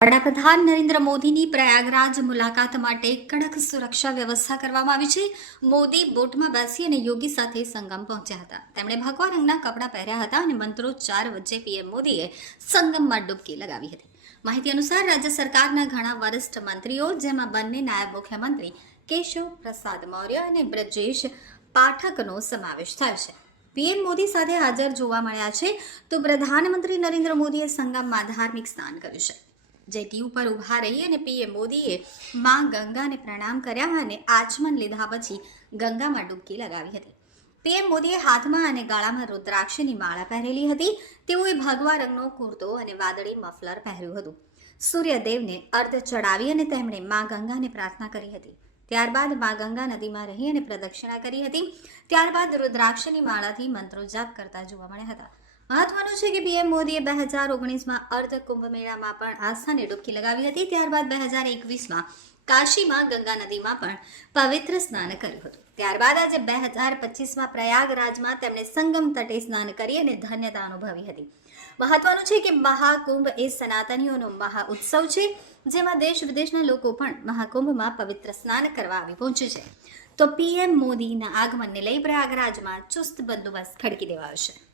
વડાપ્રધાન નરેન્દ્ર મોદીની પ્રયાગરાજ મુલાકાત માટે કડક સુરક્ષા વ્યવસ્થા કરવામાં આવી છે. મોદી બોટમાં બેસી અને યોગી સાથે સંગમ પહોંચ્યા હતા. તેમણે ભગવા રંગના કપડાં પહેર્યા હતા અને મંત્રોચ્ચાર વચ્ચે પીએમ મોદીએ સંગમમાં ડૂબકી લગાવી હતી. માહિતી અનુસાર રાજ્ય સરકારના ઘણા વરિષ્ઠ મંત્રીઓ, જેમાં બંને નાયબ મુખ્યમંત્રી કેશવ પ્રસાદ મૌર્ય અને બ્રજેશ પાઠકનો સમાવેશ થાય છે. પીએમ મોદી સાથે હાજર જોવા મળ્યા છે તો પ્રધાનમંત્રી નરેન્દ્ર મોદીએ સંગમમાં ધાર્મિક સ્નાન કર્યું છે. જેટી ઉપર ઊભા રહી અને પીએમ મોદીએ, માં ગંગાને પ્રણામ કર્યા અને આચમન લીધા પછી ગંગામાં ડૂબકી લગાવી હતી. પીએમ મોદીએ હાથમાં અને ગાળામાં રુદ્રાક્ષની માળા પહેરેલી હતી. તેઓએ ભગવા રંગનો કુર્તો અને વાદળી મફલર પહેર્યું હતું. સૂર્યદેવને અર્ધ ચડાવી અને તેમણે માં ગંગાને પ્રાર્થના કરી હતી. ત્યારબાદમાં ગંગા નદીમાં રહી અને પ્રદક્ષિણા કરી હતી. ત્યારબાદ રુદ્રાક્ષની માળાથી મંત્રો જાપ કરતા જોવા મળ્યા હતા. મહત્વનું છે કે પીએમ મોદીએ બે હજાર ઓગણીસમાં અર્ધ કુંભ મેળામાં પણ આસ્થાને ડૂબકી લગાવી હતી. ત્યારબાદ બે હજાર એકવીસમાં કાશીમાં ગંગા નદીમાં પણ પવિત્ર સ્નાન કર્યું હતું. ત્યારબાદ આજે બે હજાર પચીસમાં પ્રયાગરાજમાં તેમણે સંગમ તટે સ્નાન કરી અને ધન્યતા અનુભવી હતી. મહત્વનું છે કે મહાકુંભ એ સનાતનીઓનો મહા ઉત્સવ છે, જેમાં દેશ વિદેશના લોકો પણ મહાકુંભમાં પવિત્ર સ્નાન કરવા આવી પહોંચે છે. તો પીએમ મોદીના આગમનને લઈ પ્રયાગરાજમાં ચુસ્ત બંદોબસ્ત ખડકી દેવાયો છે.